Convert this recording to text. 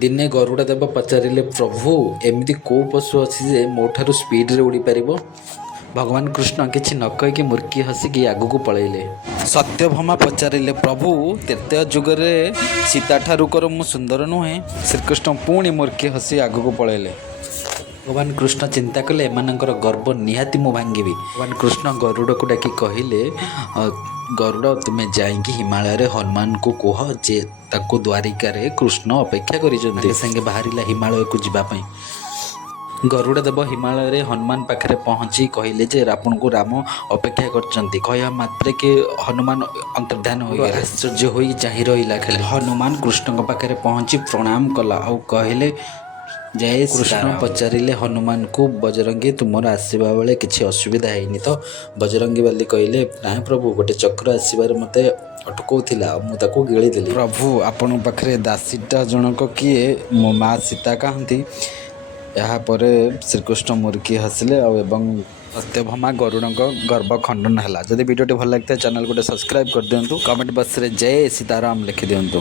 ଦିନେ ଗରୁଡ଼ ଦେବ ପଚାରିଲେ, ପ୍ରଭୁ ଏମିତି କେଉଁ ପଶୁ ଅଛି ଯେ ମୋ ଠାରୁ ସ୍ପିଡ଼ରେ ଉଡ଼ିପାରିବ? ଭଗବାନ କୃଷ୍ଣ କିଛି ନ କହିକି ମୁର୍କି ହସିକି ଆଗକୁ ପଳେଇଲେ। ସତ୍ୟଭାମା ପଚାରିଲେ, ପ୍ରଭୁ ତ୍ରେତୟା ଯୁଗରେ ସୀତାଠାରୁ କର ମୁଁ ସୁନ୍ଦର ନୁହେଁ? ଶ୍ରୀକୃଷ୍ଣ ପୁଣି ମୁର୍କି ହସି ଆଗକୁ ପଳେଇଲେ। ଭଗବାନ କୃଷ୍ଣ ଚିନ୍ତା କଲେ, ଏମାନଙ୍କର ଗର୍ବ ନିହାତି ମୁଁ ଭାଙ୍ଗିବି। ଭଗବାନ କୃଷ୍ଣ ଗରୁଡ଼କୁ ଡାକି କହିଲେ, ଗରୁଡ଼ ତୁମେ ଯାଇକି ହିମାଳୟରେ ହନୁମାନଙ୍କୁ କୁହ ଯେ ତାଙ୍କୁ ଦ୍ୱାରିକାରେ କୃଷ୍ଣ ଅପେକ୍ଷା କରିଛନ୍ତି। ସାଙ୍ଗେ ସାଙ୍ଗେ ବାହାରିଲା ହିମାଳୟକୁ ଯିବା ପାଇଁ। ଗରୁଡ଼ ଦେବ ହିମାଳୟରେ ହନୁମାନ ପାଖରେ ପହଞ୍ଚି କହିଲେ ଯେ ଆପଣଙ୍କୁ ରାମ ଅପେକ୍ଷା କରିଛନ୍ତି। କହିବା ମାତ୍ରକେ ହନୁମାନ ଅନ୍ତର୍ଦ୍ଧାନ ହୋଇଗଲେ। ଆଶ୍ଚର୍ଯ୍ୟ ହୋଇ ଚାହିଁ ରହିଲା ଖାଲି। ହନୁମାନ କୃଷ୍ଣଙ୍କ ପାଖରେ ପହଞ୍ଚି ପ୍ରଣାମ କଲା ଆଉ କହିଲେ, ଜୟ କୃଷ୍ଣ ପଚାରିଲେ ହନୁମାନଙ୍କୁ, ବଜରଙ୍ଗୀ ତୁମର ଆସିବା ବେଳେ କିଛି ଅସୁବିଧା ହେଇନି ତ? ବଜରଙ୍ଗୀ ବାଲି କହିଲେ, ନାହିଁ ପ୍ରଭୁ, ଗୋଟେ ଚକ୍ର ଆସିବାରେ ମୋତେ ଅଟକଉଥିଲା ଆଉ ମୁଁ ତାକୁ ଗିଳିଦେଲି। ପ୍ରଭୁ ଆପଣଙ୍କ ପାଖରେ ଦାସୀଟା ଜଣକ କିଏ? ମୋ ମା ସୀତା କାହାନ୍ତି? ଏହାପରେ ଶ୍ରୀକୃଷ୍ଣ ମୁର୍କି ହସିଲେ ଆଉ ଏବଂ ସତ୍ୟଭାମା ଗରୁଡ଼ଙ୍କ ଗର୍ବ ଖଣ୍ଡନ ହେଲା। ଯଦି ଭିଡ଼ିଓଟି ଭଲ ଲାଗିଥାଏ ଚ୍ୟାନେଲକୁ ଗୋଟେ ସବସ୍କ୍ରାଇବ୍ କରିଦିଅନ୍ତୁ। କମେଣ୍ଟ ବକ୍ସରେ ଜୟ ସୀତାରାମ ଲେଖିଦିଅନ୍ତୁ।